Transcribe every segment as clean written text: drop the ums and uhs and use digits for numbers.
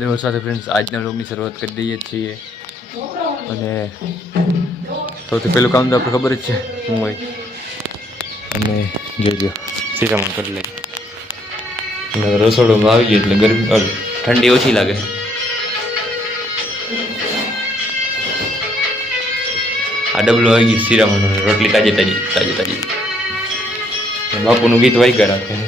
દેવો સાથે ફ્રેન્ડ્સ આજના વ્લોગની શરૂઆત કરી દઈએ છીએ અને સૌથી પહેલું કામ તો આપણે ખબર જ છે શું હોય અને જોજો સીરામણ કરી લઈએ અને રસોડુંમાં આવી ગયું એટલે ગરમી ઠંડી ઓછી લાગે. આ ડબલો આવી ગયું સીરામણ રોટલી તાજી તાજી તાજી તાજી બાપુનું ગીત વાગ્યા રાખે.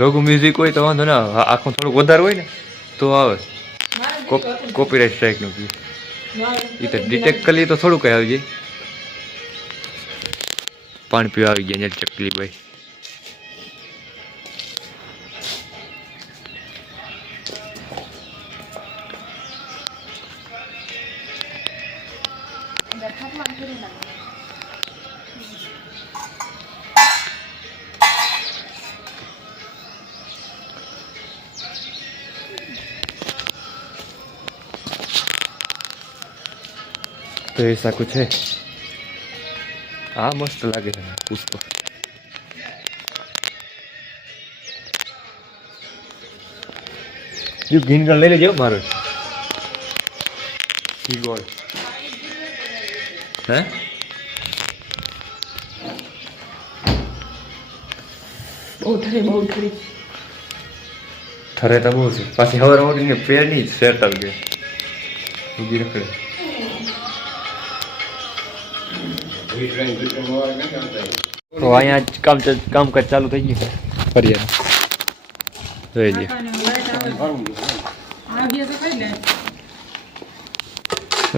રઘુ મ્યુઝિક હોય તો વાંધો ના આવે, આખું થોડુંક વધારે હોય ને તો આવે કોપીરાઇટ સ્ટ્રાઇકનું ગીત. એ તો ડિટેક્ટ કરી લઈએ તો થોડુંક કઈ આવી જાય. પાણી પીવા આવી ગયા ને ચકલી ભાઈ. તો ऐसा कुछ है. हाँ मस्त लागे है पुष्प. जो ग्रीन कलर ले लेજો मारो ઈ ગોળ હે બહુ ઠરી થરે તો બહુ છે. પાછી હવાર ઉઠીને પેરની સેટ આવી ગઈ ઉભી રખડે. તો અહીંયા કામકાજ ચાલુ થઈ ગયું ફરિયાદ જોઈ લે.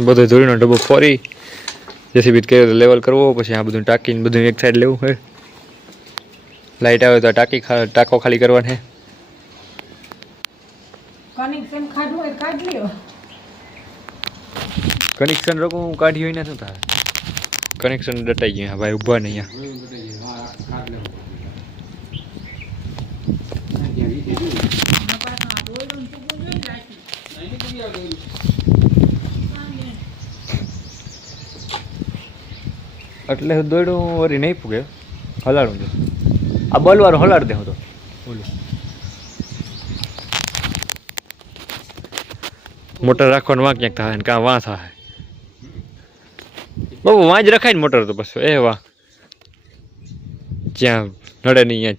બધો ધોળીનો ડબ્બો ફરી જેસીબી કે લેવલ કરવો, પછી આ બધું ટાંકીને બધું એક સાઈડ લેવું હોય. લાઈટ આવે તો ટાંકો ખાલી કરવાનો છે. કનેક્શન રોકું કાઢી હોય ને શું થાય, કનેક્શન ડટાઈ ગયું ભાઈ ઊભા ને એટલે દોડું વરી નહીં પૂગે હલાડું છું. આ બલવાળું હલાડ દે હું તો મોટર રાખવાનું વાં ક્યાંક થાય ને કાં વાં થાય. બાબુ વાં જ રખાય ને મોટર તો બસ એ વાહ જ્યાં નડે નહીં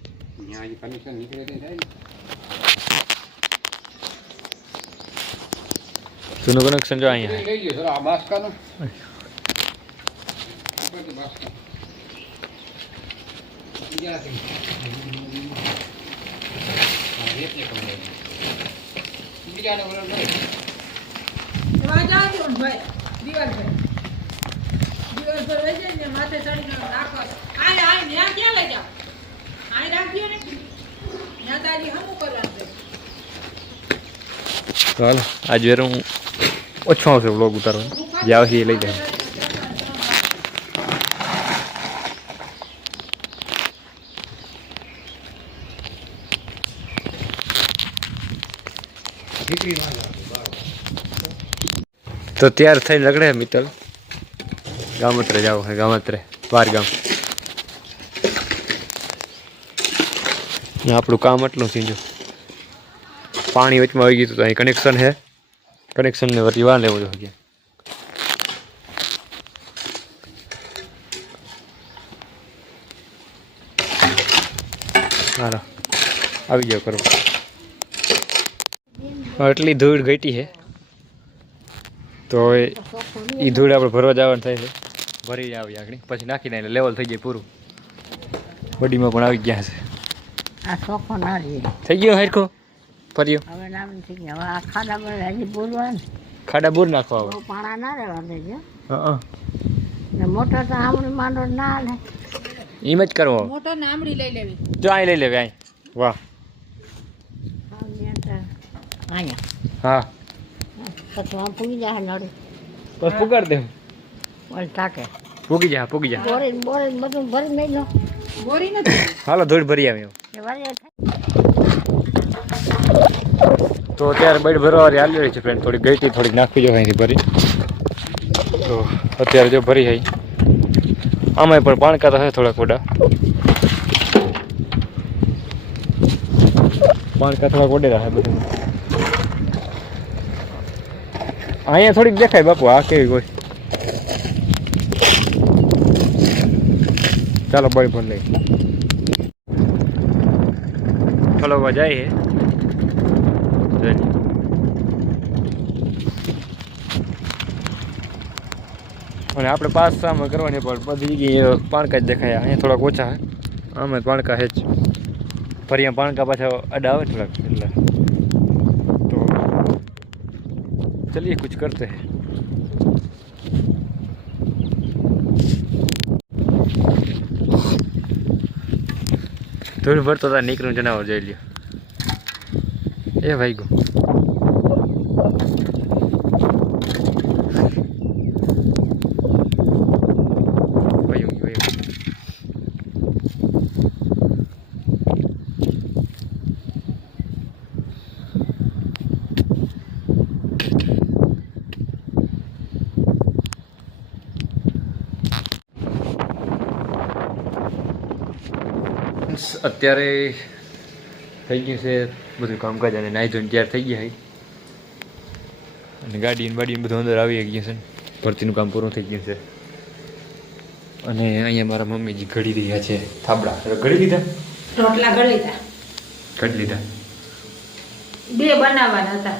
જૂનું કનેક્શન જો અહીંયા ચાલો આજ વેર હું ઓછો આવશે વ્લોગ ઉતારવાનો, જે આવશે એ લઈ જાય. તો ત્યાર થઈને રગડે મિત્તલ ગામત્રે જાવ હે ગામત્રે વાર ગામ. આપણું કામ એટલું થઈ ગયું. પાણી વચમાં આવી ગયું તો અહીં કનેક્શન છે, કનેક્શનને વધી વાર લેવું જોઈએ. હાલો આવી જાવ કરો. એટલી ધૂળ ઘટી છે તો હવે એ ધૂળ આપણે ભરવા જવાનું થાય છે. ભરી આવી આગળ પછી નાખી દે એટલે લેવલ થઈ જાય પૂરું. બડીમાં પણ આવી ગયા છે. આ સોખો ના થઈ ગયો હરખો ફર્યો. હવે નામ થઈ ગયા. હવે આ ખાડા પર હજી બોલવા ને ખાડા બોર નાખવા આવે પાણા ના રહેવા દેજો. હા ને મોટર તો આમળી માંડો ના લે એમ જ કરવો. મોટર ને આમળી લઈ લેવી. જો અહીં લઈ લેવી અહીં. વાહ હા પછી આમ પૂગી જાય નડે બસ પુગાડ દે. ઓલ ટાકે પૂગી જા પૂગી જા. બોરી બધું ભરી લઈ લો. બોરી નથી હાલો ધૂળ ભરી આવી. તો અત્યારે બળ ભરવારી હાલી રહી છે ફ્રેન્ડ. થોડી ગઈ હતી થોડીક નાખવી જો અહીંથી ભરી. તો અત્યારે જો ભરી આવી. આમાંય પણ પાણકા તો હે થોડાક ઓડા. પાણકા થોડાક ઓડેરા છે બધું. અહીંયા થોડીક દેખાય બાપુ, આ કેવી કોઈ. ચાલો બળી પણ લઈ ઠલવવા જાય છે. અને આપણે પાસ સામે કરવાની પણ બધી જગ્યાએ પાણકા જ દેખાય. અહીંયા થોડાક ઓછા છે, આમાં પાણકા છે જ. ફરી પાણકા પાછા અડા આવે થોડાક, એટલે તો ચલીએ કુછ કરતે હૈ. ધૂળ ભરતો હતા નીકળું જનાવર જોઈ લ્યો. એ ભાઈ ગો અત્યારે થઈ ગયું છે બધું કામકાજ અને નાહી ધોઈને તૈયાર થઈ ગયા છે. અને ગાડીને બાડીને બધું અંદર આવી ગયું છે. ભરતીનું કામ પૂરું થઈ ગયું છે. અને અહીંયા મારા મમ્મીજી ઘડી રહ્યા છે થાબડા. ઘડી લીધા? રોટલા ઘડી લીધા. ઘડી લીધા. 2 બનાવવાના હતા.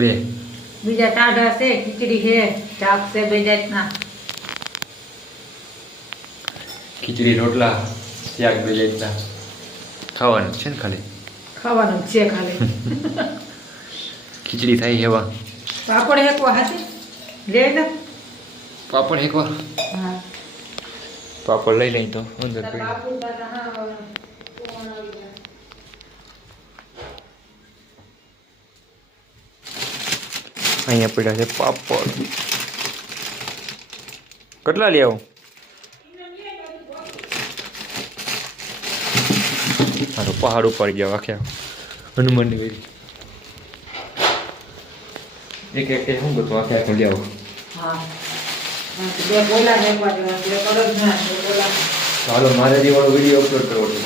2 બીજા ટાઢા છે, ખીચડી છે, શાક છે, 2 જાતના. ખીચડી રોટલા શાક 2 જાતના ખાવાનું છે ને ખાલી. ખાવાનું છે ખાલી. ખીચડી થાય એવા. પાપડ હેકવા હાથે લે ને. પાપડ હેકવા? હા, પાપડ લઈ લઈ તો અંદર પડી. અહીંયા પડ્યા છે પાપડ. કેટલા લઈ આવું? મારો પહાડ ઉપાડી ગયા આખે હનુમાનની વેરી. એક શું બધું આખે આખું લઈ આવો. હા, 2 બોલા હેકવા દેવા, 2 કડક ના, 2 બોલા. હાલો મારે જે વાળો વિડીયો અપલોડ કરવો છે.